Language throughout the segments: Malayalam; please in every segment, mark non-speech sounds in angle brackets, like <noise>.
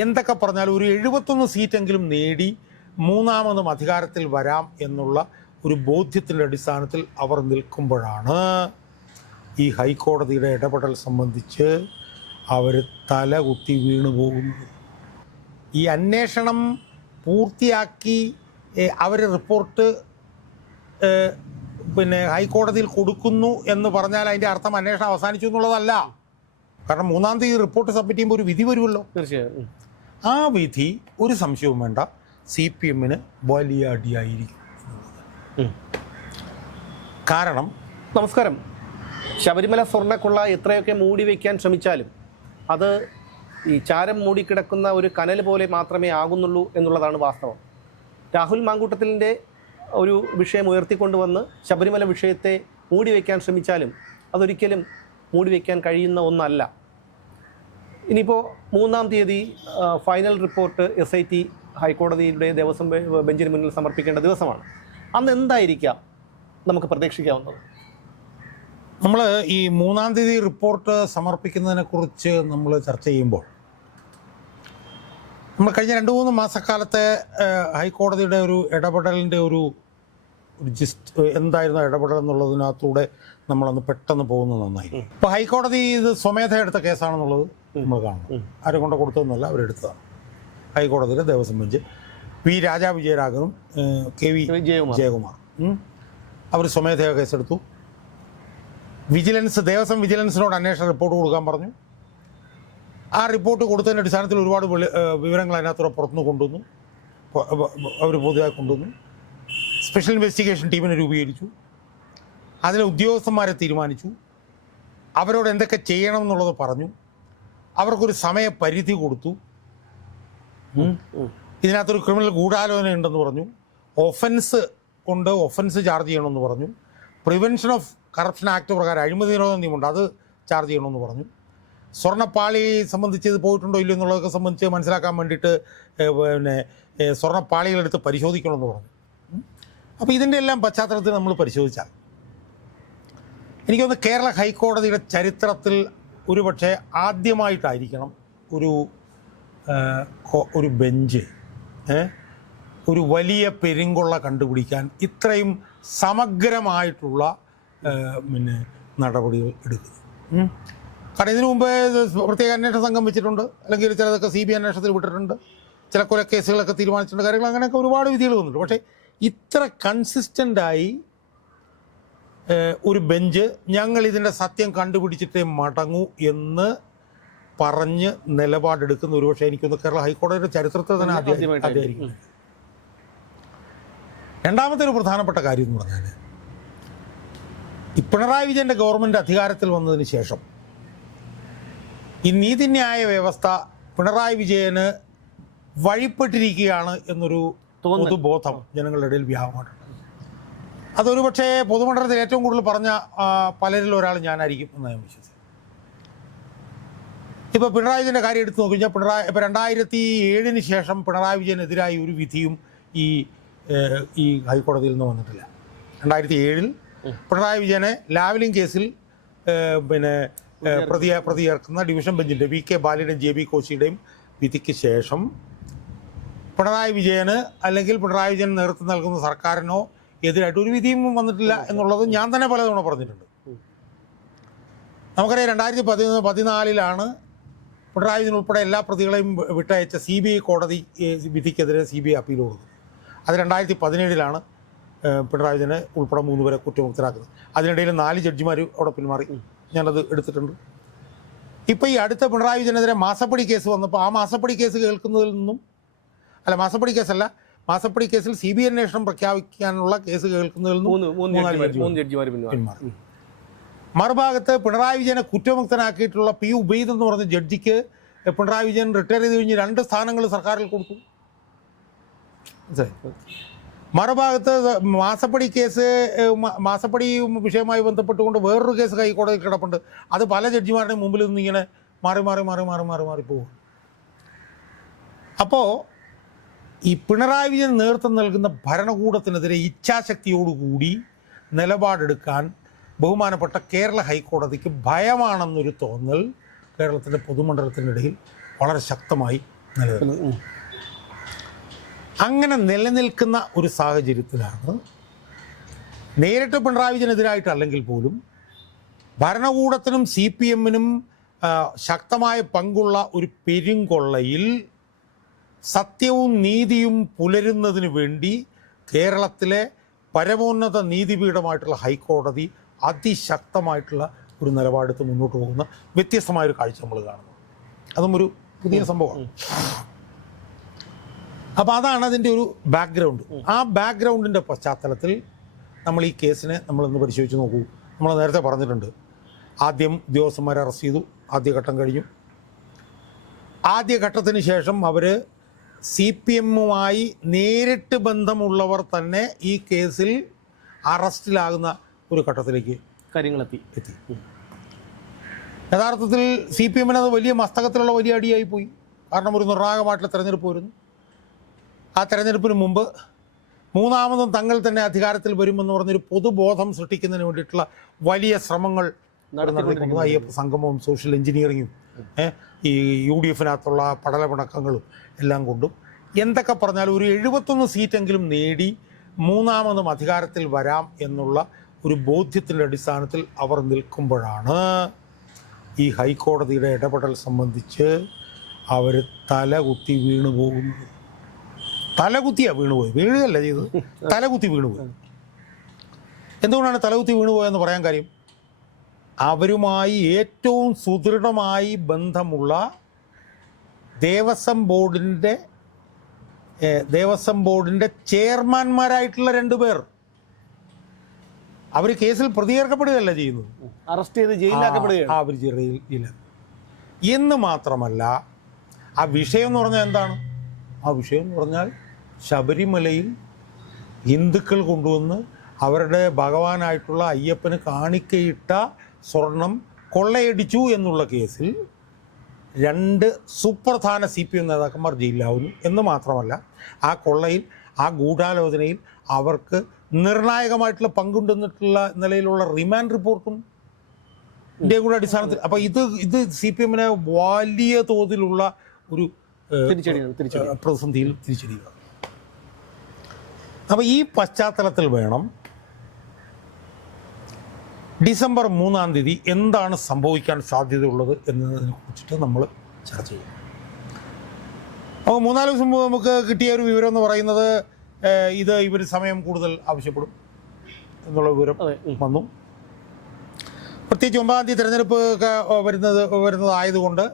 എന്തൊക്കെ പറഞ്ഞാൽ ഒരു എഴുപത്തൊന്ന് സീറ്റെങ്കിലും നേടി മൂന്നാമതും അധികാരത്തിൽ വരാം എന്നുള്ള ഒരു ബോധ്യത്തിന്റെ അടിസ്ഥാനത്തിൽ അവർ നിൽക്കുമ്പോഴാണ് ഈ ഹൈക്കോടതിയുടെ ഇടപെടൽ സംബന്ധിച്ച് അവർ തല കുത്തി വീണു പോകുന്നത്. ഈ അന്വേഷണം പൂർത്തിയാക്കി അവർ റിപ്പോർട്ട് പിന്നെ ഹൈക്കോടതിയിൽ കൊടുക്കുന്നു എന്ന് പറഞ്ഞാൽ അതിന്റെ അർത്ഥം അന്വേഷണം അവസാനിച്ചു എന്നുള്ളതല്ല. കാരണം മൂന്നാം തീയതി റിപ്പോർട്ട് സബ്മിറ്റ് ചെയ്യുമ്പോൾ ഒരു വിധി വരുമല്ലോ. തീർച്ചയായും. ആ വിധി ഒരു സംശയവും വേണ്ട. സി പി എമ്മിന് വലിയ അടിയായിരിക്കും കാരണം നമസ്കാരം. ശബരിമല സ്വർണക്കുള്ള എത്രയൊക്കെ മൂടി വയ്ക്കാൻ ശ്രമിച്ചാലും അത് ഈ ചാരം മൂടിക്കിടക്കുന്ന ഒരു കനൽ പോലെ മാത്രമേ ആകുന്നുള്ളൂ എന്നുള്ളതാണ് വാസ്തവം. രാഹുൽ മാങ്കൂട്ടത്തിലിന്റെ ഒരു വിഷയം ഉയർത്തിക്കൊണ്ടുവന്ന് ശബരിമല വിഷയത്തെ മൂടി വയ്ക്കാൻ ശ്രമിച്ചാലും അതൊരിക്കലും മൂടി വയ്ക്കാൻ കഴിയുന്ന ഒന്നല്ല. ഇനിയിപ്പോൾ മൂന്നാം തീയതി final report S I T ഹൈക്കോടതിയുടെ ദേവസ്വം ബെഞ്ചിന് മുന്നിൽ സമർപ്പിക്കേണ്ട ദിവസമാണ്. അന്ന് എന്തായിരിക്കാം നമുക്ക് പ്രതീക്ഷിക്കാവുന്നത്? നമ്മൾ ഈ മൂന്നാം തീയതി റിപ്പോർട്ട് സമർപ്പിക്കുന്നതിനെക്കുറിച്ച് നമ്മൾ ചർച്ച ചെയ്യുമ്പോൾ നമ്മൾ കഴിഞ്ഞ രണ്ട് മൂന്ന് മാസക്കാലത്തെ ഹൈക്കോടതിയുടെ ഒരു ഇടപെടലിന്റെ ഒരു ജിസ്റ്റ് എന്തായിരുന്നു ഇടപെടൽ എന്നുള്ളതിനകത്തൂടെ നമ്മളൊന്ന് പെട്ടെന്ന് പോകുന്നത് നന്നായി. ഇപ്പോൾ ഹൈക്കോടതി ഇത് സ്വമേധ എടുത്ത കേസാണെന്നുള്ളത് നമ്മൾ കാണണം ആരും കൊണ്ട് കൊടുത്തതെന്നല്ല അവരെടുത്തതാണ് ഹൈക്കോടതിയിലെ ദേവസ്വം ബെഞ്ച്. പി രാജാ വിജയരാഘവനും കെ വി ജയകുമാർ. അവർ സ്വമേധ കേസെടുത്തു. വിജിലൻസ് ദേവസ്വം വിജിലൻസിനോട് അന്വേഷണ റിപ്പോർട്ട് കൊടുക്കാൻ പറഞ്ഞു. ആ റിപ്പോർട്ട് കൊടുത്തതിന്റെ അടിസ്ഥാനത്തിൽ ഒരുപാട് വിവരങ്ങൾ അതിനകത്തൂടെ പുറത്തുനിന്ന് കൊണ്ടുവന്നു. അവർ പുതിയതായി കൊണ്ടുവന്നു. സ്പെഷ്യൽ ഇൻവെസ്റ്റിഗേഷൻ ടീമിനെ രൂപീകരിച്ചു. അതിലെ ഉദ്യോഗസ്ഥന്മാരെ തീരുമാനിച്ചു. അവരോട് എന്തൊക്കെ ചെയ്യണം എന്നുള്ളത് പറഞ്ഞു. അവർക്കൊരു സമയപരിധി കൊടുത്തു. ഇതിനകത്തൊരു ക്രിമിനൽ ഗൂഢാലോചന ഉണ്ടെന്ന് പറഞ്ഞു. ഒഫൻസ് കൊണ്ട് ഒഫൻസ് ചാർജ് ചെയ്യണമെന്ന് പറഞ്ഞു. പ്രിവെൻഷൻ ഓഫ് കറപ്ഷൻ ആക്ട് പ്രകാരം അഴിമതി നിരോധന നിയമമുണ്ട്. അത് ചാർജ് ചെയ്യണമെന്ന് പറഞ്ഞു. സ്വർണപ്പാളി സംബന്ധിച്ച് ഇത് പോയിട്ടുണ്ടോ ഇല്ലയോ എന്നുള്ളതൊക്കെ സംബന്ധിച്ച് മനസ്സിലാക്കാൻ വേണ്ടിയിട്ട് പിന്നെ സ്വർണപ്പാളികളെടുത്ത് പരിശോധിക്കണമെന്ന് പറഞ്ഞു. അപ്പോൾ ഇതിന്റെ എല്ലാം പശ്ചാത്തലത്തിൽ നമ്മൾ പരിശോധിച്ചാൽ എനിക്കൊന്ന് കേരള ഹൈക്കോടതിയുടെ ചരിത്രത്തിൽ ഒരുപക്ഷെ ആദ്യമായിട്ടായിരിക്കണം ഒരു ഒരു ബെഞ്ച് ഒരു വലിയ പെരുങ്കൊള്ള കണ്ടുപിടിക്കാൻ ഇത്രയും സമഗ്രമായിട്ടുള്ള പിന്നെ നടപടികൾ എടുക്കുന്നത്. കാരണം ഇതിനു മുമ്പേ പ്രത്യേക അന്വേഷണ സംഘം വെച്ചിട്ടുണ്ട്. അല്ലെങ്കിൽ ചിലതൊക്കെ സി ബി അന്വേഷണത്തിൽ വിട്ടിട്ടുണ്ട്. ചില കൊല കേസുകളൊക്കെ തീരുമാനിച്ചിട്ടുണ്ട്. കാര്യങ്ങൾ അങ്ങനെയൊക്കെ ഒരുപാട് വിധികൾ വന്നിട്ടുണ്ട്. പക്ഷേ ഇത്ര കൺസിസ്റ്റന്റായി ഒരു ബെഞ്ച്. ഞങ്ങൾ ഇതിന്റെ സത്യം കണ്ടുപിടിച്ചിട്ടേ മടങ്ങൂ എന്ന് പറഞ്ഞ് നിലപാടെടുക്കുന്ന ഒരു പക്ഷേ എനിക്കൊന്ന് കേരള ഹൈക്കോടതിയുടെ ചരിത്രത്തിൽ തന്നെ. ആദ്യമായിരിക്കും രണ്ടാമത്തെ ഒരു പ്രധാനപ്പെട്ട കാര്യം എന്ന് പറഞ്ഞാൽ പിണറായി വിജയന്റെ ഗവൺമെന്റ് അധികാരത്തിൽ വന്നതിന് ശേഷം ഈ നീതിന്യായ വ്യവസ്ഥ പിണറായി വിജയന് വഴിപ്പെട്ടിരിക്കുകയാണ് എന്നൊരു പൊതുബോധം ജനങ്ങളുടെ ഇടയിൽ വ്യാപകമായിട്ടുണ്ട്. അതൊരു പക്ഷേ പൊതുമണ്ഡലത്തിൽ ഏറ്റവും കൂടുതൽ പറഞ്ഞ പലരിൽ ഒരാൾ ഞാനായിരിക്കും എന്ന് ഞാൻ വിശ്വസിക്കുന്നു. ഇപ്പോൾ പിണറായി കാര്യം കാര്യം നോക്കി കഴിഞ്ഞാൽ പിണറായി ഇപ്പോൾ രണ്ടായിരത്തി ഏഴിന് ശേഷം പിണറായി വിജയനെതിരായി ഒരു വിധിയും ഈ ഈ ഹൈക്കോടതിയിൽ നിന്ന് വന്നിട്ടില്ല. രണ്ടായിരത്തി ഏഴിൽ പിണറായി വിജയനെ ലാവലിംഗ് കേസിൽ പിന്നെ ഏഹ്, പ്രതി പ്രതി ചേർക്കുന്ന ഡിവിഷൻ ബെഞ്ചിന്റെ വി കെ ബാലിയുടെയും ജെ ബി കോശിയുടെയും വിധിക്ക് ശേഷം പിണറായി വിജയന് അല്ലെങ്കിൽ പിണറായി വിജയൻ നേതൃത്വം നൽകുന്ന സർക്കാരിനോ എതിരായിട്ട് ഒരു വിധിയും വന്നിട്ടില്ല എന്നുള്ളത് ഞാൻ തന്നെ പലതവണ പറഞ്ഞിട്ടുണ്ട്. നമുക്കറിയാം രണ്ടായിരത്തി പതിനൊന്ന് പതിനാലിലാണ് പിണറായി വിജയൻ ഉൾപ്പെടെ എല്ലാ പ്രതികളെയും വിട്ടയച്ച സി ബി ഐ കോടതി വിധിക്കെതിരെ സി ബി ഐ അപ്പീൽ കൊടുക്കുന്നത് അത് രണ്ടായിരത്തി പതിനേഴിലാണ് പിണറായി വിജയനെ ഉൾപ്പെടെ മൂന്ന് പേരെ കുറ്റമുക്തരാക്കുന്നത് അതിനിടയിൽ നാല് ജഡ്ജിമാർ അവിടെ പിന്മാറി. ഞാനത് എടുത്തിട്ടുണ്ട്. ഇപ്പോൾ ഈ അടുത്ത പിണറായി വിജയനെതിരെ മാസപ്പടി കേസ് വന്നപ്പോൾ ആ മാസപ്പടി കേസ് കേൾക്കുന്നതിൽ നിന്നും അല്ല മാസപ്പടി കേസല്ല മാസപ്പടി കേസിൽ സി ബി ഐ അന്വേഷണം പ്രഖ്യാപിക്കാനുള്ള കേസ് കേൾക്കുന്നതിൽ പിന്മാറി മറുഭാഗത്ത് പിണറായി വിജയനെ കുറ്റമുക്തനാക്കിയിട്ടുള്ള പി ഉബൈദ് എന്ന് പറഞ്ഞ ജഡ്ജിക്ക് പിണറായി വിജയൻ റിട്ടയർ ചെയ്ത് കഴിഞ്ഞ് രണ്ട് സ്ഥാനങ്ങൾ സർക്കാരിൽ കൊടുത്തു? മറുഭാഗത്ത് മാസപ്പടി കേസ് മാസപ്പടി വിഷയവുമായി ബന്ധപ്പെട്ടുകൊണ്ട് വേറൊരു കേസ് ഹൈക്കോടതി കിടപ്പുണ്ട്. അത് പല ജഡ്ജിമാരുടെയും മുമ്പിൽ നിന്ന് ഇങ്ങനെ മാറി മാറി മാറി മാറി മാറി മാറി പോകും അപ്പോൾ ഈ പിണറായി വിജയൻ നേതൃത്വം നൽകുന്ന ഭരണകൂടത്തിനെതിരെ ഇച്ഛാശക്തിയോടുകൂടി നിലപാടെടുക്കാൻ ബഹുമാനപ്പെട്ട കേരള ഹൈക്കോടതിക്ക് ഭയമാണെന്നൊരു തോന്നൽ കേരളത്തിന്റെ പൊതുമണ്ഡലത്തിനിടയിൽ വളരെ ശക്തമായി നിലനിൽക്കുന്നു. അങ്ങനെ നിലനിൽക്കുന്ന ഒരു സാഹചര്യത്തിലാണ് നേരിട്ട് പിണറായി വിജയനെതിരായിട്ടല്ലെങ്കിൽ പോലും ഭരണകൂടത്തിനും സി പി എമ്മിനും ശക്തമായ പങ്കുള്ള ഒരു പെരുങ്കൊള്ളയിൽ സത്യവും നീതിയും പുലരുന്നതിന് വേണ്ടി കേരളത്തിലെ പരമോന്നത നീതിപീഠമായിട്ടുള്ള ഹൈക്കോടതി അതിശക്തമായിട്ടുള്ള ഒരു നിലപാടെടുത്ത് മുന്നോട്ട് പോകുന്ന വ്യത്യസ്തമായ ഒരു കാഴ്ച നമ്മൾ കാണുന്നു. അതും ഒരു പുതിയ സംഭവമാണ്. അപ്പോൾ അതാണ് അതിന്റെ ഒരു ബാക്ക്ഗ്രൗണ്ട്. ആ ബാക്ക്ഗ്രൗണ്ടിന്റെ പശ്ചാത്തലത്തിൽ നമ്മൾ ഈ കേസിനെ നമ്മളൊന്ന് പരിശോധിച്ച് നോക്കൂ. നമ്മൾ നേരത്തെ പറഞ്ഞിട്ടുണ്ട്. ആദ്യം ഉദ്യോഗസ്ഥന്മാരെ അറസ്റ്റ് ചെയ്തു. ആദ്യഘട്ടം കഴിഞ്ഞു. ആദ്യഘട്ടത്തിന് ശേഷം അവർ സി പി എമ്മുമായി നേരിട്ട് ബന്ധമുള്ളവർ തന്നെ ഈ കേസിൽ അറസ്റ്റിലാകുന്ന ഒരു ഘട്ടത്തിലേക്ക് കാര്യങ്ങളെത്തി. എത്തി. യഥാർത്ഥത്തിൽ സി പി എമ്മിന് അത് വലിയ മസ്തകത്തിലുള്ള വലിയ അടിയായി പോയി. കാരണം ഒരു നിർണായകമായിട്ടുള്ള തെരഞ്ഞെടുപ്പ് വരുന്നു. ആ തെരഞ്ഞെടുപ്പിന് മുമ്പ് മൂന്നാമതും തങ്ങൾ തന്നെ അധികാരത്തിൽ വരുമെന്ന് പറഞ്ഞൊരു പൊതുബോധം സൃഷ്ടിക്കുന്നതിന് വേണ്ടിയിട്ടുള്ള വലിയ ശ്രമങ്ങൾ നടത്തിക്കൊണ്ടു അയ്യപ്പ സംഗമവും സോഷ്യൽ എഞ്ചിനീയറിങ്ങും ഈ യു ഡി എഫിനകത്തുള്ള പടലപിണക്കങ്ങളും എല്ലാം കൊണ്ടും എന്തൊക്കെ പറഞ്ഞാൽ ഒരു എഴുപത്തൊന്ന് സീറ്റെങ്കിലും നേടി മൂന്നാമതും അധികാരത്തിൽ വരാം എന്നുള്ള ഒരു ബോധ്യത്തിന്റെ അടിസ്ഥാനത്തിൽ അവർ നിൽക്കുമ്പോഴാണ് ഈ ഹൈക്കോടതിയുടെ ഇടപെടൽ സംബന്ധിച്ച് അവർ തലകുത്തി വീണു പോകുന്നത്. തലകുത്തിയാണ് വീണുപോയി വീഴുകയല്ല ചെയ്തത്? തലകുത്തി വീണുപോയി എന്തുകൊണ്ടാണ് തലകുത്തി വീണുപോയെന്ന് പറയാൻ കാര്യം? അവരുമായി ഏറ്റവും സുദൃഢമായി ബന്ധമുള്ള ദേവസ്വം ബോർഡിന്റെ ദേവസ്വം ബോർഡിന്റെ ചെയർമാൻമാരായിട്ടുള്ള രണ്ടു പേർ. അവർ കേസിൽ പ്രതികർക്കപ്പെടുകയല്ല ചെയ്യുന്നു അറസ്റ്റ് ചെയ്ത് ജയിലാക്കപ്പെടുകയാണ് ആ അവർ ജയിലിൽ എന്ന് മാത്രമല്ല ആ വിഷയം എന്ന് പറഞ്ഞാൽ എന്താണ്? ആ വിഷയം എന്ന് പറഞ്ഞാൽ ശബരിമലയിൽ ഹിന്ദുക്കൾ കൊണ്ടുവന്ന് അവരുടെ ഭഗവാനായിട്ടുള്ള അയ്യപ്പന് കാണിക്കയിട്ട സ്വർണം കൊള്ളയടിച്ചു എന്നുള്ള കേസിൽ രണ്ട് സുപ്രധാന സി പി എം നേതാക്കന്മാർ ജയിലിലാവുന്നു എന്ന് മാത്രമല്ല ആ കൊള്ളയിൽ ആ ഗൂഢാലോചനയിൽ അവർക്ക് നിർണായകമായിട്ടുള്ള പങ്കുണ്ടെന്നിട്ടുള്ള നിലയിലുള്ള റിമാൻഡ് റിപ്പോർട്ടും ഇതിന്റെ കൂടെ അടിസ്ഥാനത്തിൽ. അപ്പോൾ ഇത് ഇത് സി പി എമ്മിനെ വലിയ തോതിലുള്ള ഒരു പ്രതിസന്ധിയിൽ തിരിച്ചടിയുക അപ്പോൾ ഈ പശ്ചാത്തലത്തിൽ വേണം ഡിസംബർ മൂന്നാം തീയതി എന്താണ് സംഭവിക്കാൻ സാധ്യതയുള്ളത് എന്നതിനെ കുറിച്ചിട്ട് നമ്മൾ ചർച്ച ചെയ്യും. അപ്പോൾ മൂന്നാൽ ദിവസം മുമ്പ് നമുക്ക് കിട്ടിയ ഒരു വിവരം എന്ന് പറയുന്നത് ഇത് ഇവർ സമയം കൂടുതൽ ആവശ്യപ്പെടും എന്നുള്ള വിവരം വന്നു. പ്രത്യേകിച്ച് ഒമ്പതാം തീയതി തിരഞ്ഞെടുപ്പ് ഒക്കെ വരുന്നത് വരുന്നതായതുകൊണ്ട്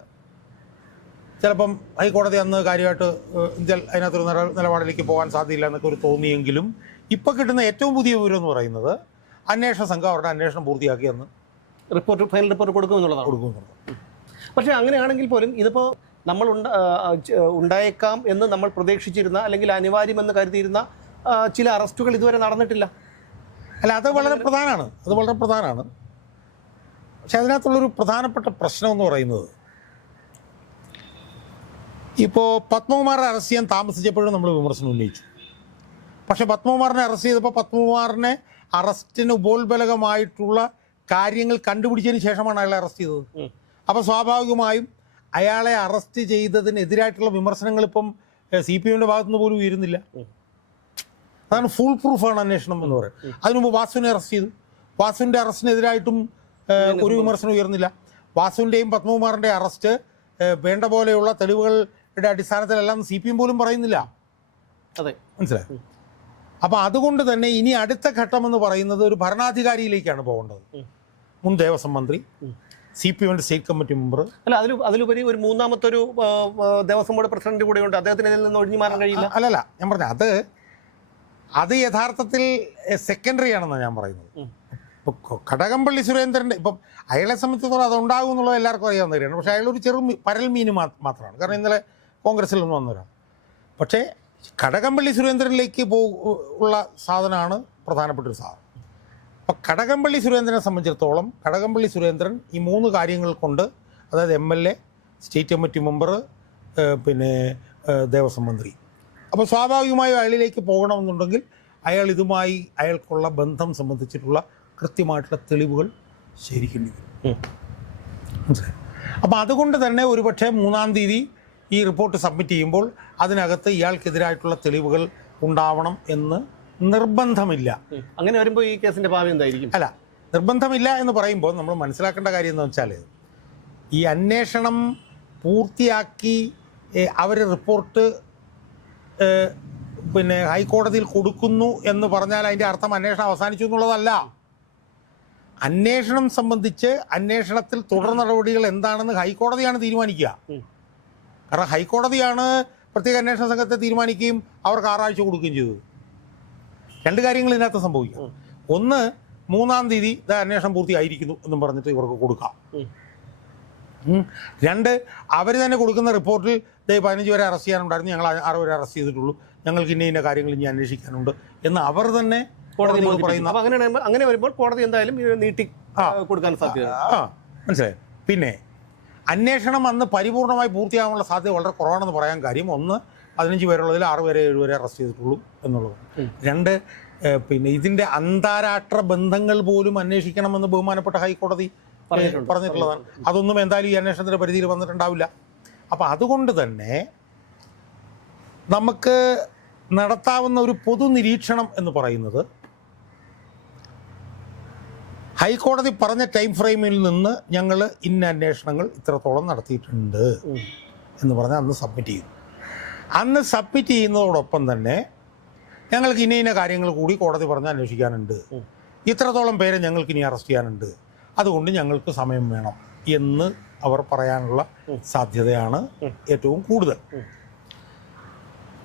ചിലപ്പം ഹൈക്കോടതി അന്ന് കാര്യമായിട്ട് അതിനകത്തൊരു നില നിലപാടിലേക്ക് പോകാൻ സാധ്യതയില്ല എന്നൊക്കെ ഒരു തോന്നിയെങ്കിലും ഇപ്പോൾ കിട്ടുന്ന ഏറ്റവും പുതിയ വിവരം എന്ന് പറയുന്നത് അന്വേഷണ സംഘം അവരുടെ അന്വേഷണം പൂർത്തിയാക്കിയെന്ന് റിപ്പോർട്ട് ഫൈനൽ റിപ്പോർട്ട് കൊടുക്കും എന്നുള്ളതാണ്. കൊടുക്കുന്നുണ്ട് പക്ഷേ അങ്ങനെയാണെങ്കിൽ പോലും ഇതിപ്പോൾ നമ്മൾ ഉണ്ടായേക്കാം എന്ന് നമ്മൾ പ്രതീക്ഷിച്ചിരുന്ന അല്ലെങ്കിൽ അനിവാര്യമെന്ന് കരുതിയിരുന്ന ചില അറസ്റ്റുകൾ ഇതുവരെ നടന്നിട്ടില്ല. അല്ല അത് വളരെ പ്രധാനമാണ്. അത് വളരെ പ്രധാനമാണ്. പക്ഷെ അതിനകത്തുള്ളൊരു പ്രധാനപ്പെട്ട പ്രശ്നം എന്ന് പറയുന്നത് ഇപ്പോൾ പത്മകുമാറിനെ അറസ്റ്റ് ചെയ്യാൻ താമസിച്ചപ്പോഴും നമ്മൾ വിമർശനം ഉന്നയിച്ചു. പക്ഷെ പത്മകുമാറിനെ അറസ്റ്റ് ചെയ്തപ്പോൾ പത്മകുമാറിനെ അറസ്റ്റിന് ഉപോത്ബലകമായിട്ടുള്ള കാര്യങ്ങൾ കണ്ടുപിടിച്ചതിന് ശേഷമാണ് അയാളെ അറസ്റ്റ് ചെയ്തത്. അപ്പോൾ സ്വാഭാവികമായും അയാളെ അറസ്റ്റ് ചെയ്തതിനെതിരായിട്ടുള്ള വിമർശനങ്ങൾ ഇപ്പം സി പി എമ്മിന്റെ ഭാഗത്തുനിന്ന് പോലും ഉയരുന്നില്ല. അതാണ് ഫുൾ പ്രൂഫാണ് അന്വേഷണം എന്ന് പറയുന്നത് അതിനു മുമ്പ് വാസുവിനെ അറസ്റ്റ് ചെയ്തു. വാസുവിന്റെ അറസ്റ്റിനെതിരായിട്ടും ഒരു വിമർശനം ഉയർന്നില്ല. വാസുവിന്റെയും പത്മകുമാറിന്റെ അറസ്റ്റ് വേണ്ട പോലെയുള്ള തെളിവുകളുടെ അടിസ്ഥാനത്തിലെല്ലാം സി പി എം പോലും പറയുന്നില്ല. അതെ. മനസ്സിലായി? അപ്പോൾ അതുകൊണ്ട് തന്നെ ഇനി അടുത്ത ഘട്ടം എന്ന് പറയുന്നത് ഒരു ഭരണാധികാരിയിലേക്കാണ് പോകേണ്ടത്. മുൻ ദേവസ്വം മന്ത്രി. സി പി എമ്മിന്റെ സ്റ്റേറ്റ് കമ്മിറ്റി മെമ്പർ. അല്ല അതിൽ അതിലുപരി ഒരു മൂന്നാമത്തെ ഒരു ദേവസ്വം ബോർഡ് പ്രസിഡന്റ് കൂടെ ഉണ്ട് അദ്ദേഹത്തിന് ഇതിൽ നിന്ന് ഒഴിഞ്ഞു മാറാൻ കഴിയില്ല? അല്ലല്ല ഞാൻ പറഞ്ഞ അത് അത് യഥാർത്ഥത്തിൽ സെക്കൻഡറി ആണെന്നാണ് ഞാൻ പറയുന്നത്. ഇപ്പൊ കടകംപള്ളി സുരേന്ദ്രന്റെ ഇപ്പം അയാളെ സംബന്ധിച്ചിടത്തോളം അത് ഉണ്ടാകും എന്നുള്ളത് എല്ലാവർക്കും അറിയാവുന്ന കാര്യമാണ്. പക്ഷേ അയാളൊരു ചെറു പരൽ മീൻ മാത്രമാണ്. കാരണം ഇന്നലെ കോൺഗ്രസിൽ നിന്ന് വന്നവരാണ് പക്ഷേ കടകംപള്ളി സുരേന്ദ്രനിലേക്ക് പോ ഉള്ള സാധനമാണ് പ്രധാനപ്പെട്ട ഒരു സാധനം. അപ്പോൾ കടകംപള്ളി സുരേന്ദ്രനെ സംബന്ധിച്ചിടത്തോളം കടകംപള്ളി സുരേന്ദ്രൻ ഈ മൂന്ന് കാര്യങ്ങൾ കൊണ്ട് അതായത് M L A state committee member പിന്നെ ദേവസ്വം മന്ത്രി. അപ്പോൾ സ്വാഭാവികമായും അയാളിലേക്ക് പോകണമെന്നുണ്ടെങ്കിൽ അയാൾ ഇതുമായി അയാൾക്കുള്ള ബന്ധം സംബന്ധിച്ചിട്ടുള്ള കൃത്യമായിട്ടുള്ള തെളിവുകൾ ശേഖരിക്കേണ്ടി വരും. മനസ്സിലായി? അപ്പോൾ അതുകൊണ്ട് തന്നെ ഒരുപക്ഷെ മൂന്നാം തീയതി ഈ റിപ്പോർട്ട് സബ്മിറ്റ് ചെയ്യുമ്പോൾ അതിനകത്ത് ഇയാൾക്കെതിരായിട്ടുള്ള തെളിവുകൾ ഉണ്ടാവണം എന്ന് നിർബന്ധമില്ല. അങ്ങനെ വരുമ്പോൾ ഈ കേസിന്റെ ഭാവി എന്തായിരിക്കും? അല്ല നിർബന്ധമില്ല എന്ന് പറയുമ്പോൾ നമ്മൾ മനസ്സിലാക്കേണ്ട കാര്യം എന്ന് വെച്ചാൽ ഈ അന്വേഷണം പൂർത്തിയാക്കി അവർ റിപ്പോർട്ട് പിന്നെ ഹൈക്കോടതിയിൽ കൊടുക്കുന്നു എന്ന് പറഞ്ഞാൽ അതിന്റെ അർത്ഥം അന്വേഷണം അവസാനിച്ചു എന്നുള്ളതല്ല. അന്വേഷണം സംബന്ധിച്ച് അന്വേഷണത്തിൽ തുടർ നടപടികൾ എന്താണെന്ന് ഹൈക്കോടതിയാണ് തീരുമാനിക്കുക. കാരണം ഹൈക്കോടതിയാണ് പ്രത്യേക അന്വേഷണ സംഘത്തെ തീരുമാനിക്കുകയും അവർക്ക് ആറാഴ്ച കൊടുക്കുകയും ചെയ്തത്. രണ്ട് കാര്യങ്ങൾ ഇതിനകത്ത് സംഭവിക്കാം. ഒന്ന് മൂന്നാം തീയതി ഇത് അന്വേഷണം പൂർത്തിയായിരിക്കുന്നു എന്നും പറഞ്ഞിട്ട് ഇവർക്ക് കൊടുക്കാം. രണ്ട് അവർ തന്നെ കൊടുക്കുന്ന റിപ്പോർട്ടിൽ ദേ പതിനഞ്ച് വരെ അറസ്റ്റ് ചെയ്യാനുണ്ടായിരുന്നു. ഞങ്ങൾ ആറ് വരെ അറസ്റ്റ് ചെയ്തിട്ടുള്ളൂ. ഞങ്ങൾക്ക് ഇന്ന ഇന്ന കാര്യങ്ങൾ ഇനി അന്വേഷിക്കാനുണ്ട് എന്ന് അവർ തന്നെ കോടതി പറയുന്നു. അങ്ങനെ അങ്ങനെ വരുമ്പോൾ കോടതി എന്തായാലും നീട്ടി കൊടുക്കാൻ സാധ്യത ആ മനസ്സിലായി. പിന്നെ അന്വേഷണം അന്ന് പരിപൂർണമായി പൂർത്തിയാകാനുള്ള സാധ്യത വളരെ കുറവാണെന്ന് പറയാൻ കാര്യം. ഒന്ന് പതിനഞ്ച് പേരുള്ളതിൽ ആറ് പേരെ ഏഴ് പേരെ അറസ്റ്റ് ചെയ്തിട്ടുള്ളൂ എന്നുള്ളത്. രണ്ട് പിന്നെ ഇതിന്റെ അന്താരാഷ്ട്ര ബന്ധങ്ങൾ പോലും അന്വേഷിക്കണമെന്ന് ബഹുമാനപ്പെട്ട ഹൈക്കോടതി. പറഞ്ഞിട്ടുള്ളതാണ്. അതൊന്നും എന്തായാലും ഈ അന്വേഷണത്തിന്റെ പരിധിയിൽ വന്നിട്ടുണ്ടാവില്ല. അപ്പം അതുകൊണ്ട് തന്നെ നമുക്ക് നടത്താവുന്ന ഒരു പൊതു നിരീക്ഷണം എന്ന് പറയുന്നത് ഹൈക്കോടതി പറഞ്ഞ ടൈം ഫ്രെയിമിൽ നിന്ന് ഞങ്ങൾ ഇന്ന അന്വേഷണങ്ങൾ ഇത്രത്തോളം നടത്തിയിട്ടുണ്ട് എന്ന് പറഞ്ഞ് അന്ന് സബ്മിറ്റ് ചെയ്തു അന്ന് സബ്മിറ്റ് ചെയ്യുന്നതോടൊപ്പം തന്നെ ഞങ്ങൾക്ക് ഇന്ന ഇന്ന കാര്യങ്ങൾ കൂടി കോടതി പറഞ്ഞ് അന്വേഷിക്കാനുണ്ട്. ഇത്രത്തോളം പേരെ ഞങ്ങൾക്ക് ഇനി അറസ്റ്റ് ചെയ്യാനുണ്ട്. അതുകൊണ്ട് ഞങ്ങൾക്ക് സമയം വേണം എന്ന് അവർ പറയാനുള്ള സാധ്യതയാണ് ഏറ്റവും കൂടുതൽ.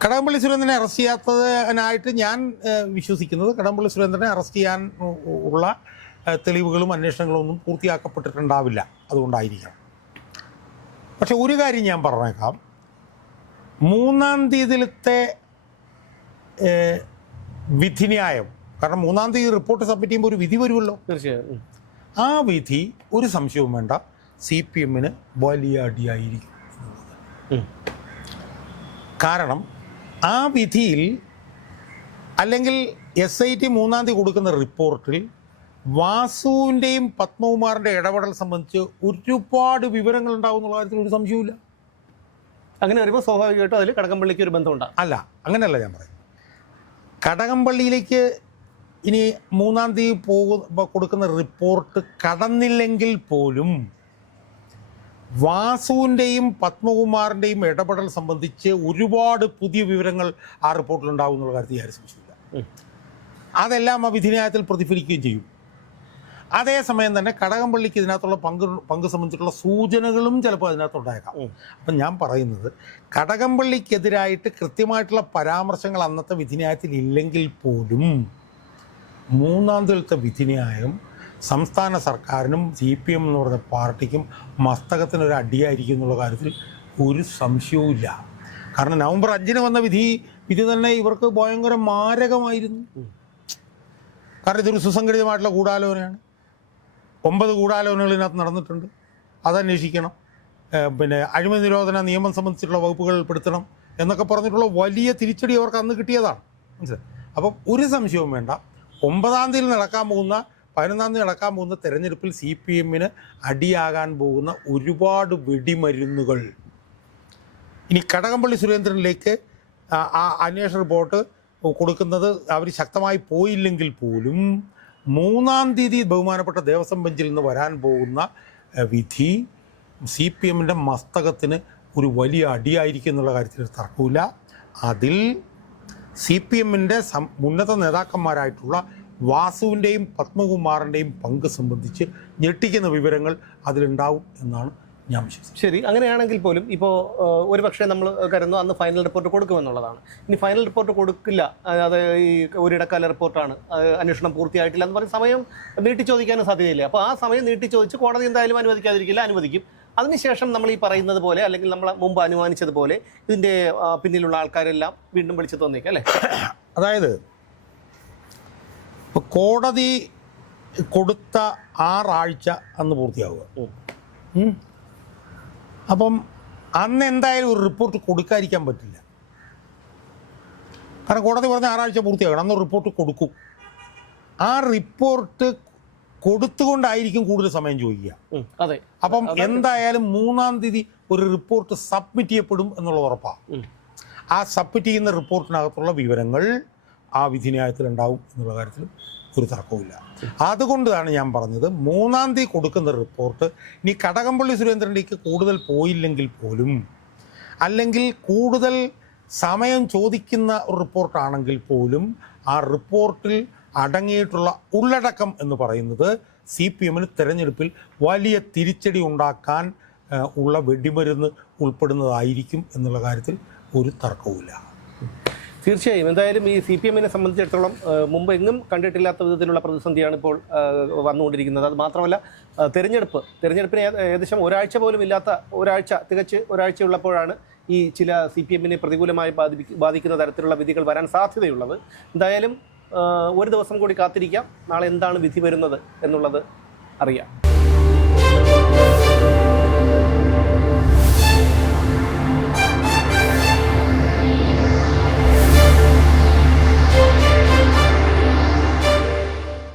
കടകംപള്ളി സുരേന്ദ്രനെ അറസ്റ്റ് ചെയ്യാത്തതിനായിട്ട് ഞാൻ വിശ്വസിക്കുന്നത് കടകംപള്ളി സുരേന്ദ്രനെ അറസ്റ്റ് ചെയ്യാൻ ഉള്ള തെളിവുകളും അന്വേഷണങ്ങളും ഒന്നും പൂർത്തിയാക്കപ്പെട്ടിട്ടുണ്ടാവില്ല. അതുകൊണ്ടായിരിക്കാം. പക്ഷെ ഒരു കാര്യം ഞാൻ പറഞ്ഞേക്കാം. മൂന്നാം തീയതിയിലത്തെ വിധിന്യായം കാരണം മൂന്നാം തീയതി റിപ്പോർട്ട് സബ്മിറ്റ് ചെയ്യുമ്പോൾ ഒരു വിധി വരുമല്ലോ. തീർച്ചയായും. ആ വിധി ഒരു സംശയവും വേണ്ട സി പി എമ്മിന് വലിയ അടിയായിരിക്കും. കാരണം ആ വിധിയിൽ അല്ലെങ്കിൽ എസ് ഐ ടി മൂന്നാം തീയതി കൊടുക്കുന്ന റിപ്പോർട്ടിൽ വാസുവിന്റെയും പത്മകുമാറിന്റെ ഇടപെടൽ സംബന്ധിച്ച് ഒരുപാട് വിവരങ്ങൾ ഉണ്ടാവും എന്നുള്ള കാര്യത്തിൽ ഒരു സംശയവുമില്ല. അങ്ങനെ വരുമ്പോൾ സ്വാഭാവികമായിട്ടും അതിൽ കടകംപള്ളിക്ക് ഒരു ബന്ധമുണ്ടാകും അല്ല അങ്ങനെയല്ല ഞാൻ പറയുന്നത്. കടകംപള്ളിയിലേക്ക് ഇനി മൂന്നാം തീയതി പോകു കൊടുക്കുന്ന റിപ്പോർട്ട് കടന്നില്ലെങ്കിൽ പോലും വാസുവിന്റെയും പത്മകുമാറിന്റെയും ഇടപെടൽ സംബന്ധിച്ച് ഒരുപാട് പുതിയ വിവരങ്ങൾ ആ റിപ്പോർട്ടിൽ ഉണ്ടാകും എന്നുള്ള കാര്യത്തിൽ ആരും സംശയമില്ല അതെല്ലാം ആ വിധിന്യായത്തിൽ പ്രതിഫലിക്കുകയും ചെയ്യും. അതേസമയം തന്നെ കടകംപള്ളിക്ക് ഇതിനകത്തുള്ള പങ്ക് പങ്ക് സംബന്ധിച്ചിട്ടുള്ള സൂചനകളും ചിലപ്പോൾ അതിനകത്തുണ്ടായേക്കാം. അപ്പം ഞാൻ പറയുന്നത് കടകംപള്ളിക്കെതിരായിട്ട് കൃത്യമായിട്ടുള്ള പരാമർശങ്ങൾ അന്നത്തെ വിധിന്യായത്തിൽ ഇല്ലെങ്കിൽ പോലും മൂന്നാം തലത്തെ വിധിന്യായം സംസ്ഥാന സർക്കാരിനും സി പി എം എന്ന് പറഞ്ഞ പാർട്ടിക്കും മസ്തകത്തിനൊരു അടിയായിരിക്കും എന്നുള്ള കാര്യത്തിൽ ഒരു സംശയവുമില്ല കാരണം നവംബർ അഞ്ചിന് വന്ന വിധി വിധി തന്നെ ഇവർക്ക് ഭയങ്കര മാരകമായിരുന്നു. കാരണം ഇതൊരു സുസംഘടിതമായിട്ടുള്ള ഗൂഢാലോചനയാണ് ഒമ്പത് ഗൂഢാലോചനകൾ ഇതിനകത്ത് നടന്നിട്ടുണ്ട്. അതന്വേഷിക്കണം. പിന്നെ അഴിമതി നിരോധന നിയമം സംബന്ധിച്ചിട്ടുള്ള വകുപ്പുകൾ പെടുത്തണം എന്നൊക്കെ പറഞ്ഞിട്ടുള്ള വലിയ തിരിച്ചടി അവർക്ക് അന്ന് കിട്ടിയതാണ്. മനസ്സിലായി? അപ്പം ഒരു സംശയവും വേണ്ട. ഒമ്പതാം തീയതി നടക്കാൻ പോകുന്ന പതിനൊന്നാം തീയതി നടക്കാൻ പോകുന്ന തെരഞ്ഞെടുപ്പിൽ സി പി എമ്മിന് അടിയാകാൻ പോകുന്ന ഒരുപാട് വെടിമരുന്നുകൾ. ഇനി കടകംപള്ളി സുരേന്ദ്രനിലേക്ക് ആ അന്വേഷണ റിപ്പോർട്ട് കൊടുക്കുന്നത് അവർ ശക്തമായി പോയില്ലെങ്കിൽ പോലും മൂന്നാം തീയതി ബഹുമാനപ്പെട്ട ദേവസ്വം ബെഞ്ചിൽ നിന്ന് വരാൻ പോകുന്ന വിധി സി പി എമ്മിന്റെ മസ്തകത്തിന് ഒരു വലിയ അടിയായിരിക്കും എന്നുള്ള കാര്യത്തിൽ തർക്കമില്ല അതിൽ സി പി എമ്മിന്റെ ഉന്നത നേതാക്കന്മാരായിട്ടുള്ള വാസുവിന്റെയും പത്മകുമാറിന്റെയും പങ്ക് സംബന്ധിച്ച് ഞെട്ടിക്കുന്ന വിവരങ്ങൾ അതിലുണ്ടാവും എന്നാണ് ഞാൻ വിശ്വസിക്കും ശരി അങ്ങനെയാണെങ്കിൽ പോലും ഇപ്പോൾ ഒരു പക്ഷേ നമ്മൾ കരുതുന്നു അന്ന് ഫൈനൽ റിപ്പോർട്ട് കൊടുക്കുമെന്നുള്ളതാണ്. ഇനി ഫൈനൽ റിപ്പോർട്ട് കൊടുക്കില്ല. അത് ഈ ഒരിടക്കാല റിപ്പോർട്ടാണ്. അന്വേഷണം പൂർത്തിയായിട്ടില്ല എന്ന് പറഞ്ഞ സമയം നീട്ടി ചോദിക്കാനും സാധ്യതയില്ല. അപ്പോൾ ആ സമയം നീട്ടി ചോദിച്ച് കോടതി എന്തായാലും അനുവദിക്കാതിരിക്കില്ല അനുവദിക്കും. അതിനുശേഷം നമ്മൾ ഈ പറയുന്നത് പോലെ അല്ലെങ്കിൽ നമ്മൾ മുമ്പ് അനുമാനിച്ചതുപോലെ ഇതിന്റെ പിന്നിലുള്ള ആൾക്കാരെല്ലാം വീണ്ടും വിളിച്ചു തോന്നിയേക്കാം അല്ലേ? <coughs> അതായത് ഇപ്പോൾ കോടതി കൊടുത്ത ആറാഴ്ച അന്ന് പൂർത്തിയാവുക. അപ്പം അന്ന് എന്തായാലും ഒരു റിപ്പോർട്ട് കൊടുക്കാതിരിക്കാൻ പറ്റില്ല. കാരണം കോടതി പറഞ്ഞ ആറാഴ്ച പൂർത്തിയാകണം. അന്ന് റിപ്പോർട്ട് കൊടുക്കും. ആ റിപ്പോർട്ട് കൊടുത്തുകൊണ്ടായിരിക്കും കൂടുതൽ സമയം ചോദിക്കുക. അതെ. അപ്പം എന്തായാലും മൂന്നാം തീയതി ഒരു റിപ്പോർട്ട് സബ്മിറ്റ് ചെയ്യപ്പെടും എന്നുള്ള ഉറപ്പാണ് ആ സബ്മിറ്റ് ചെയ്യുന്ന റിപ്പോർട്ടിനകത്തുള്ള വിവരങ്ങൾ ആ വിധിന്യായത്തിൽ ഉണ്ടാവും എന്നുള്ള കാര്യത്തിൽ ഒരു തർക്കവുമില്ല. അതുകൊണ്ടാണ് ഞാൻ പറഞ്ഞത് മൂന്നാം തീയതി കൊടുക്കുന്ന റിപ്പോർട്ട് ഇനി കടകംപള്ളി സുരേന്ദ്രന്റെക്ക് കൂടുതൽ പോയില്ലെങ്കിൽ പോലും അല്ലെങ്കിൽ കൂടുതൽ സമയം ചോദിക്കുന്ന ഒരു റിപ്പോർട്ടാണെങ്കിൽ പോലും ആ റിപ്പോർട്ടിൽ അടങ്ങിയിട്ടുള്ള ഉള്ളടക്കം എന്ന് പറയുന്നത് സി പി എമ്മിന് തെരഞ്ഞെടുപ്പിൽ വലിയ തിരിച്ചടി ഉണ്ടാക്കാൻ ഉള്ള വെടിമരുന്ന് ഉൾപ്പെടുന്നതായിരിക്കും എന്നുള്ള കാര്യത്തിൽ ഒരു തർക്കവുമില്ല. തീർച്ചയായും. എന്തായാലും ഈ സി പി എമ്മിനെ സംബന്ധിച്ചിടത്തോളം മുമ്പ് എങ്ങും കണ്ടിട്ടില്ലാത്ത വിധത്തിലുള്ള പ്രതിസന്ധിയാണ് ഇപ്പോൾ വന്നുകൊണ്ടിരിക്കുന്നത്. അത് മാത്രമല്ല തെരഞ്ഞെടുപ്പ് തെരഞ്ഞെടുപ്പിന് ഏകദേശം ഒരാഴ്ച പോലും ഇല്ലാത്ത ഒരാഴ്ച തികച്ച് ഒരാഴ്ച ഉള്ളപ്പോഴാണ് ഈ ചില സി പി എമ്മിനെ പ്രതികൂലമായി ബാധിക്കുന്ന തരത്തിലുള്ള വിധികൾ വരാൻ സാധ്യതയുള്ളത്. എന്തായാലും ഒരു ദിവസം കൂടി കാത്തിരിക്കാം. നാളെ എന്താണ് വിധി വരുന്നത് എന്നുള്ളത് അറിയാം.